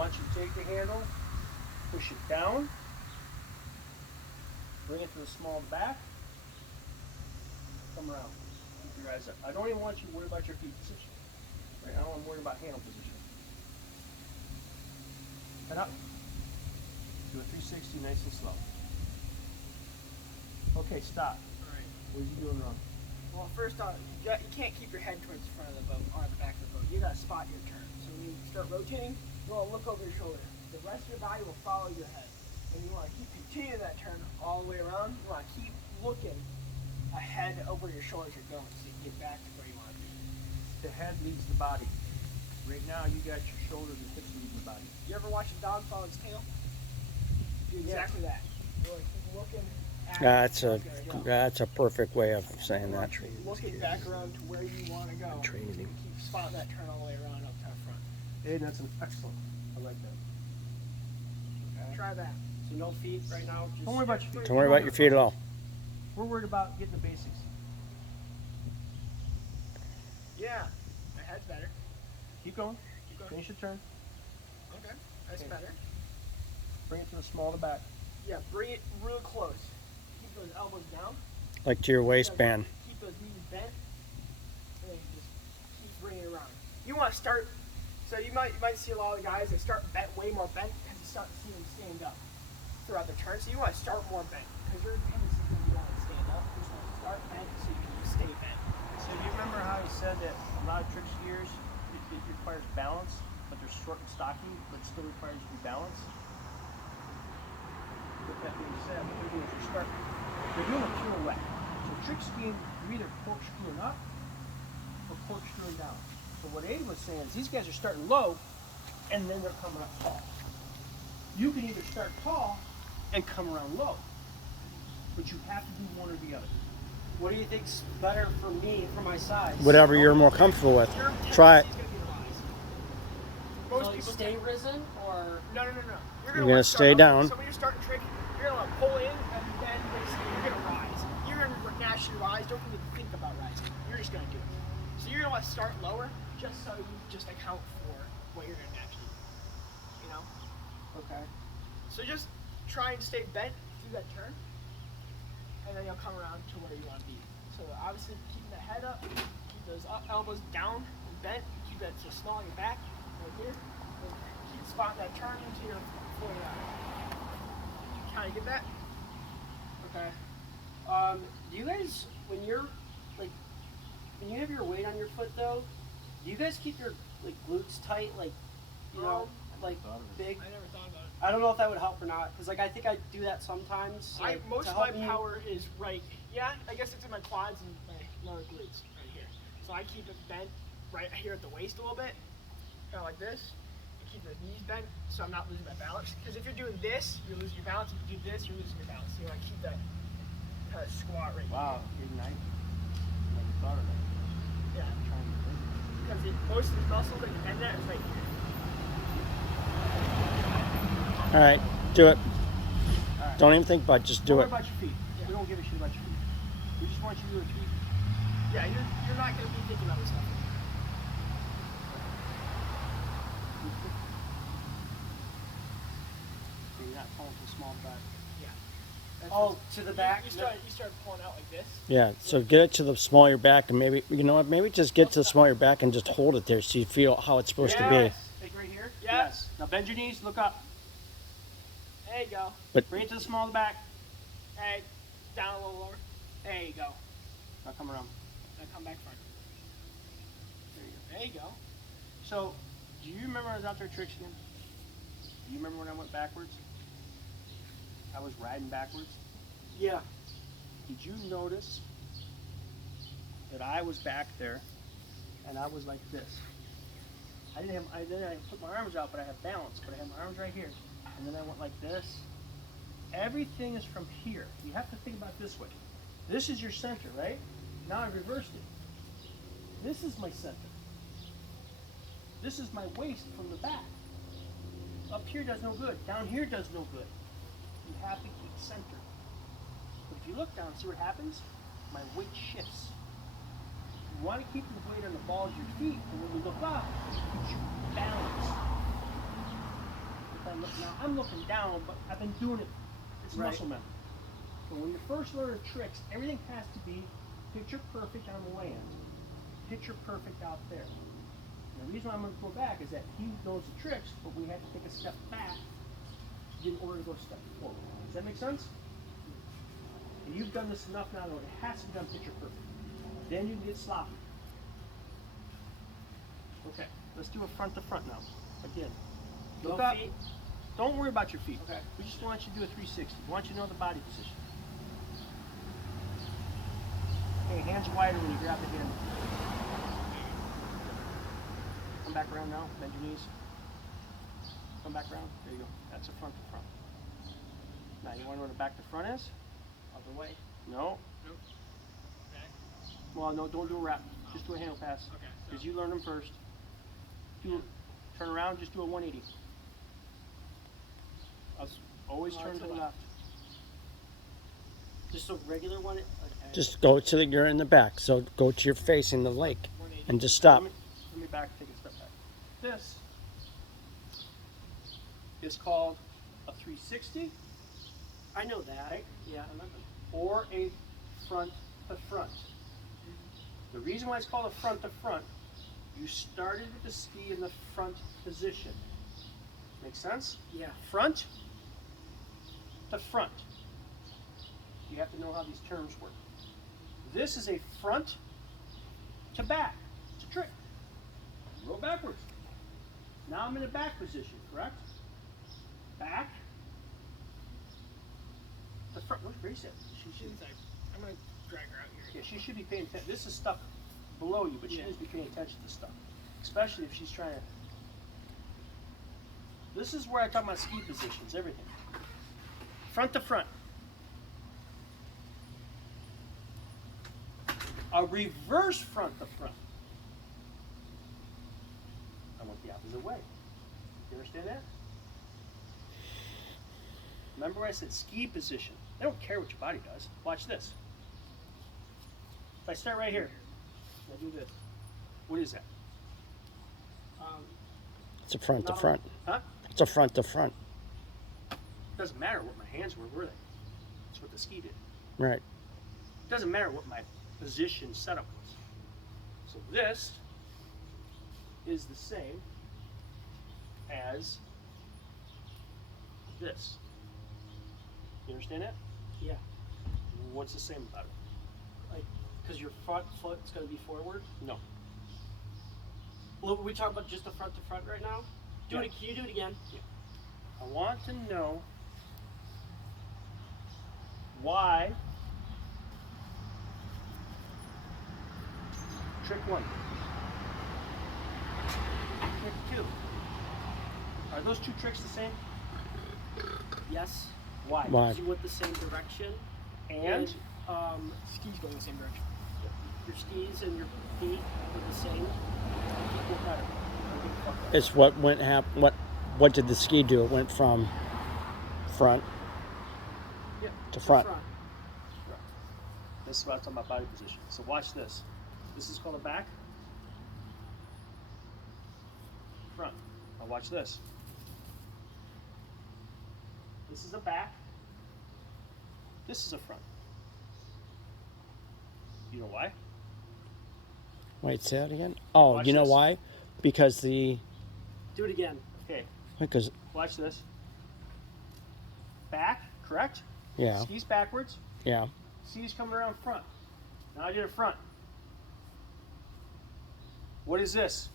want you to take the handle, push it down, bring it to the small back, come around. Keep your eyes up. I don't even want you to worry about your feet position. Right now I'm worried about handle position. Head up. Do a 360 nice and slow. Okay, stop. All right. What are you doing wrong? Well, first off, you can't keep your head towards the front of the boat or the back of the boat. You gotta spot your turn. So when you start rotating, you wanna look over your shoulder. The rest of your body will follow your head. And you wanna keep continuing that turn all the way around. You wanna keep looking ahead over your shoulders you're going so you can get back to where you wanna be. The head leads the body. Right now you got your shoulders and hips leading the body. You ever watch a dog follow its tail? Do exactly that. You wanna keep looking at That's a perfect way of saying that. looking back around to where you want to go. Training. So you keep spotting that turn all the way around up to the front. Hey, that's an excellent. I like that. Okay. Try that. So no feet right now. Just Don't worry about your feet. Don't worry about your feet at all. We're worried about getting the basics. Yeah, my head's better. Keep going. Keep going. Finish your turn. Okay, that's Okay. better. Bring it to the small of the back. Yeah, bring it real close. Keep those elbows down. Like to your waistband. Keep those knees bent. And then you just keep bringing it around. You want to start. So you might see a lot of the guys that start bent way more bent because you start seeing them stand up throughout the turn. So you want to start more bent because your tendency is going to be want to stand up. You just want to start bent so you can stay bent. So you remember how I said that a lot of trick skiers, it requires balance, but they're short and stocky, but it still requires you to be balanced? With that being said, what they're doing is they're doing a pirouette. So trick skiing, you're either corkscrewing up or corkscrewing down. So what Abe was saying is these guys are starting low and then they're coming up tall. You can either start tall and come around low, but you have to do one or the other. What do you think's better for me, for my size? Whatever you're more comfortable with. Your Try it. tendency is gonna be to rise. Most So people stay risen or No. You're You're gonna gonna stay down. So when you're starting trick, you're gonna pull in and then basically you're gonna rise. You're gonna naturally rise. Don't even think about rising. You're just gonna do it. So you're gonna want to start lower, just so you just account for what you're gonna naturally do. You know. okay. So just try and stay bent through that turn, and then you'll come around to where you want to be. So obviously keeping the head up, keep those elbows down and bent, keep that so small on your back, right here. And keep spotting that turn into your forward out. Kind of get that? Okay. Do you guys, when you're like, when you have your weight on your foot though, do you guys keep your like glutes tight, like, you know, like big? I never thought about it. I don't know if that would help or not, because like I think I do that sometimes. Like, Most to of my help me. power is right. Yeah, I guess it's in my quads and my lower glutes right here. So I keep it bent right here at the waist a little bit, kind of like this. And keep the knees bent so I'm not losing my balance. Because if you're doing this, you're losing your balance. If you do this, you're losing your balance. So you want to keep that kind of squat right Wow, good night. Never thought of that. here. Yeah. I'm trying to think. Because most of the muscles that you bend at is right here. All right, do it. All right. Don't even think about it, just do Don't it. worry about your feet. Yeah. We don't give a shit about your feet. We just want you to do a tweak. Yeah, you're not going to be thinking about this stuff. So you're not pulling from small back. Yeah. That's Oh, to the back. You start pulling out like this. Yeah, so get it to the small of your back and maybe, you know what, maybe just get to the small of your back and just hold it there so you feel how it's supposed to be. Yes. Take right here. Yeah. Yes. Now bend your knees, look up. There you go. Bring it to the small of the back. Hey, down a little lower. There you go. Now come around. Now come back front. There you go. There you go. So, do you remember when I was out there trick skiing? Do you remember when I went backwards? I was riding backwards. Yeah. Did you notice that I was back there and I was like this? I put my arms out, but I have balance. But I have my arms right here, and then I went like this. Everything is from here. You have to think about it this way. This is your center, right? Now I reversed it. This is my center. This is my waist from the back. Up here does no good. Down here does no good. You have to keep center. But if you look down, see what happens? My weight shifts. You want to keep the weight on the balls of your feet, and when you look up, it keeps you balanced. I'm looking now. I'm looking down, but I've been doing it. It's Right. muscle memory. So when you first learn tricks, everything has to be picture perfect on the land, picture perfect out there. And the reason why I'm going to go back is that he knows the tricks, but we had to take a step back in order to go a step forward. Does that make sense? And you've done this enough now that it has to be done picture perfect. Then you can get sloppy. Okay, let's do a front to front now. Again, No look up. feet? Don't worry about your feet. Okay. We just want you to do a 360. We want you to know the body position. Okay, hands wider when you grab the hand. Come back around now. Bend your knees. Come back around. There you go. That's a front to front. Now you want to know what a back to front is? Other way. No. Nope. Back. Well, no, don't do a wrap. Just do a handle pass. Okay, so- Because you learn them first. Turn around, just do a 180. Always turn to the left. Just a regular one? Okay. Just go to the, you're in the back, so go to your facing the lake and just stop. Let me back, take a step back. This is called a 360 I know that. Okay. Yeah. or a front to front. The reason why it's called a front to front, you started with the ski in the front position. Make sense? Yeah. Front to front. You have to know how these terms work. This is a front to back. It's a trick. Roll backwards. Now I'm in a back position, correct? Back to front. Where's Grace at? She's like, I'm gonna drag her out here. Yeah, she should be paying attention. This is stuff below you, but she Yeah. needs to be paying attention to stuff. Especially if she's trying to. This is where I talk about ski positions, everything. Front to front. A reverse front to front. I went the opposite way. You understand that? Remember when I said ski position? They don't care what your body does. Watch this. If I start right here, I do this. What is that? It's a front to No. front. Huh? It's a front to front. Doesn't matter what my hands were they? That's what the ski did. Right. Doesn't matter what my position setup was. So this is the same as this. You understand that? Yeah. What's the same about it? Like, because your front foot's going to be forward. No. Well, we talking about just the front to front right now? Yeah. Can you do it again? I want to know why trick one. Trick two. Are those two tricks the same? Yes. Why? Why? You went the same direction. And Ski's going the same direction. Your skis and your feet are the same. equal pattern. I think fuck that. It's what went what did the ski do? It went from front Yeah. to front. Right. This is what I'm talking about body position. So watch this. This is called a back. Front. Now watch this. This is a back. This is a front. You know why? Wait, say that again. Oh, Watch you know this. why? Because the Do it again. Okay, because watch this. Back, correct? yeah, Skis backwards. yeah. Skis coming around front. Now I did a front. What is this?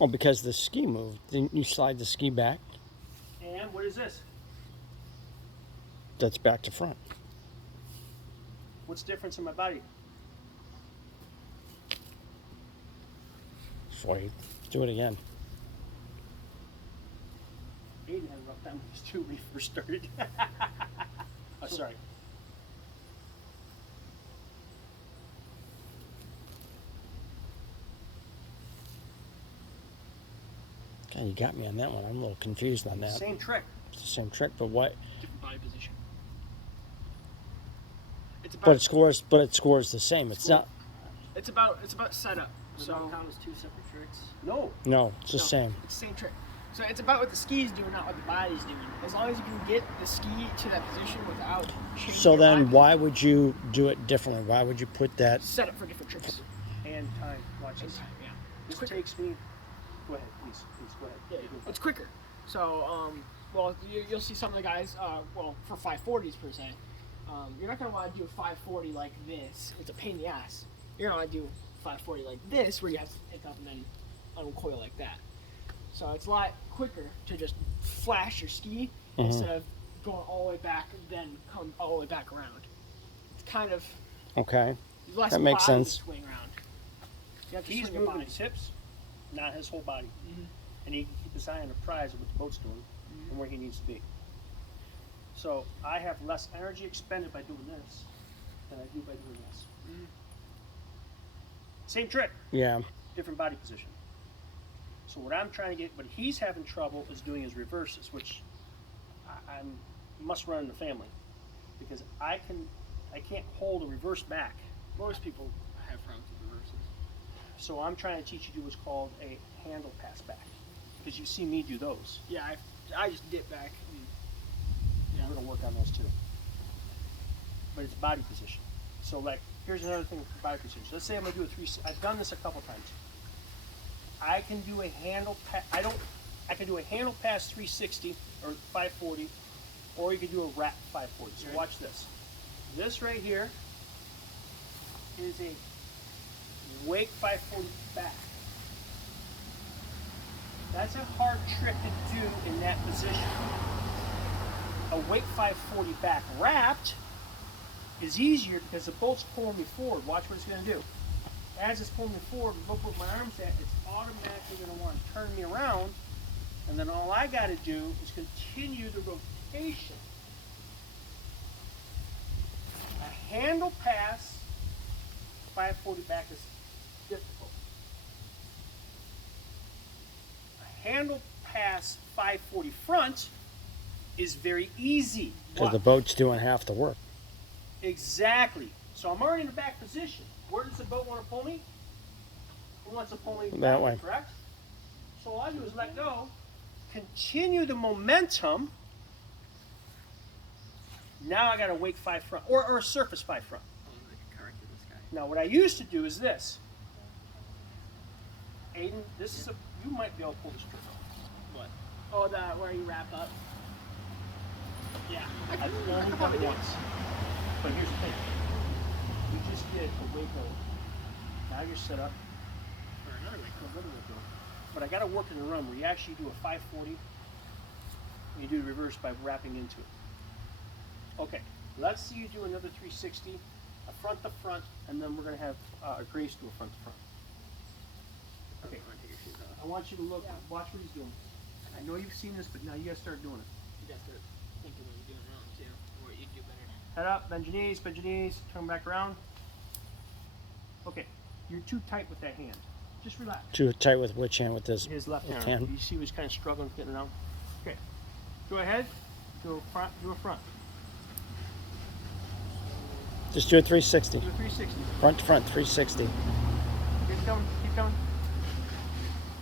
Oh, because the ski moved. Didn't you slide the ski back? And what is this? That's back to front. What's the difference in my body? Wait, do it again. Aiden had a rough time with these two when he first started. Oh, sorry. God, you got me on that one. I'm a little confused on that. Same trick. It's the same trick, but what? Different body position. It's But about it scores the same. It's not. it's about setup. So So count as two separate tricks. No. No, it's the no, same. It's the same trick. So it's about what the ski's doing, not what the body's doing. As long as you can get the ski to that position without changing So your then body, why would you do it differently? Why would you put that? set up for different tricks. And time. Watch this. Yeah. This Quicker. takes me. Go ahead, please. Please go ahead. Yeah, it's quicker. So, well, you'll see some of the guys, well, for 540s per se, you're not going to want to do a 540 like this. It's a pain in the ass. You're going to want to do 540 like this, where you have to pick up and then uncoil like that. So it's a lot quicker to just flash your ski instead of going all the way back and then come all the way back around. It's kind of Okay. less That makes body sense. swing around. You have to He's swing your moving body. his hips, not his whole body. Mhm. And he can keep his eye on the prize of what the boat's doing and where he needs to be. So I have less energy expended by doing this than I do by doing this. Mhm. Same trick, Yeah. different body position. So what I'm trying to get, what he's having trouble is doing his reverses, which I must run in the family, because I can't hold a reverse back. Most people have problems with reverses. So I'm trying to teach you to do what's called a handle pass back, because you see me do those. Yeah, I just dip back. Yeah, we're gonna work on those too. But it's body position. So like, here's another thing for body position. Let's say I'm gonna do a I've done this a couple times. I can do a handle pass. I can do a handle pass 360 or 540, or you can do a wrap 540. So watch this. This right here is a wake 540 back. That's a hard trick to do in that position. A wake 540 back wrapped is easier because the boat's pulling me forward. Watch what it's going to do. As it's pulling me forward, look where my arm's at. It's automatically going to want to turn me around, and then all I got to do is continue the rotation. A handle pass 540 back is difficult. A handle pass 540 front is very easy. Because the Watch. boat's doing half the work. Exactly. So I'm already in the back position. Where does the boat want to pull me? It wants to pull me That way. correct? So all I do is let go, continue the momentum. Now I got a wake 5 front, or a surface 5 front. Now what I used to do is this. Aiden, this is you might be able to pull this trick off. What? Oh, where you wrap up. Yeah. I've only done it once. But here's the thing. You just did a wake over. Now you're set up For another wake. for a little wake over. But I got to work in the run where you actually do a 540 and you do the reverse by wrapping into it. Okay, let's see you do another 360, a front to front, and then we're going to have Grace do a front to front. Okay, I want you to look, watch what he's doing. I know you've seen this, but now you got to start doing it. You got to think of what you're doing wrong too, or what you do better. Head up, bend your knees, turn back around. Okay, you're too tight with that hand. Just relax. Too tight with which hand? With this? His left Left hand. hand. You see he's kind of struggling getting it out? Okay, go ahead, do a front. Just do a 360. Do a 360. Front to front, 360. Keep going, keep going.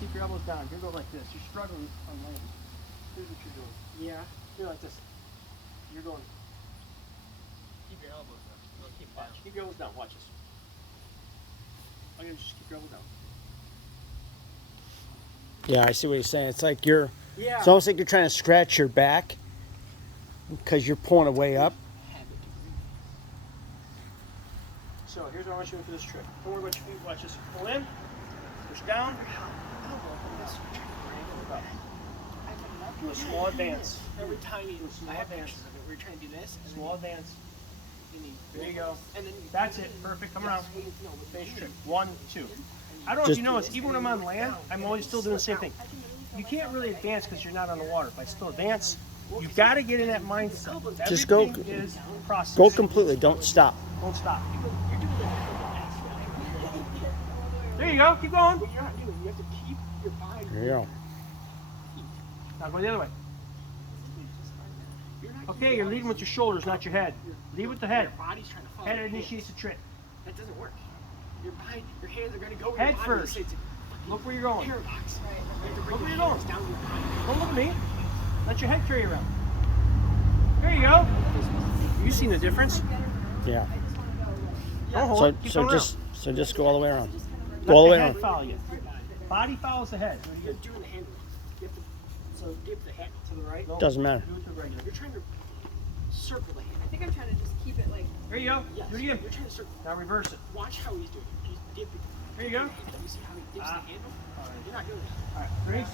Keep your elbows down. You're going like this. You're struggling on land. Here's what you're doing. Yeah. You're like this. You're going, Keep your elbows up. Don't keep watch. Keep your elbows down. Watch this. All you gotta do is just keep your elbows down. Yeah, I see what he's saying. It's like you're. Yeah. It's almost like you're trying to scratch your back because you're pulling away up. So here's what I want you to do for this trick. Don't worry about your feet. Watch this. Pull in. Push down. Do a small advance. Every tiny. Do a small I have advance. pictures of it. We're trying to do this. And Small advance. then you There you go. And then That's it. Perfect. Come around. No, Finish trick. 1, 2. I don't know if Just- you notice, even when I'm on land, I'm always still doing the same thing. You can't really advance because you're not on the water. If I still advance, you got to get in that mindset. Just go- Everything is process. Go completely. Don't stop. Don't stop. you're doing that. There you go. Keep going. What you're not doing, you have to keep your body. There you go. Now go the other way. You're not Okay, you're leading with your shoulders, not your head. Lead with the head. Your body's trying to follow. Head your hands. initiates the trick. That doesn't work. Your body, your hands are going to go. Head your body. first. It's a Look where you're going. paradox. You have to Look bring where your you're hands down your body. Follow me. Let your head carry around. There you go. You seen the difference? Yeah. Don't hold So it. Keep going around. just go all the way around. Let Go all the way head around. follow you. Body follows the head. You're doing the handle. You have to, so give the hand to the right. No, Doesn't matter. Do it the regular. You're trying to circle the hand. I think I'm trying to just keep it like. There you go. Yes. Do it again. You're trying to circle. Now reverse it. Watch how he's doing it. He's dipping. There you go. You see how he dips the handle? All right. You're not doing that. All right. Ready?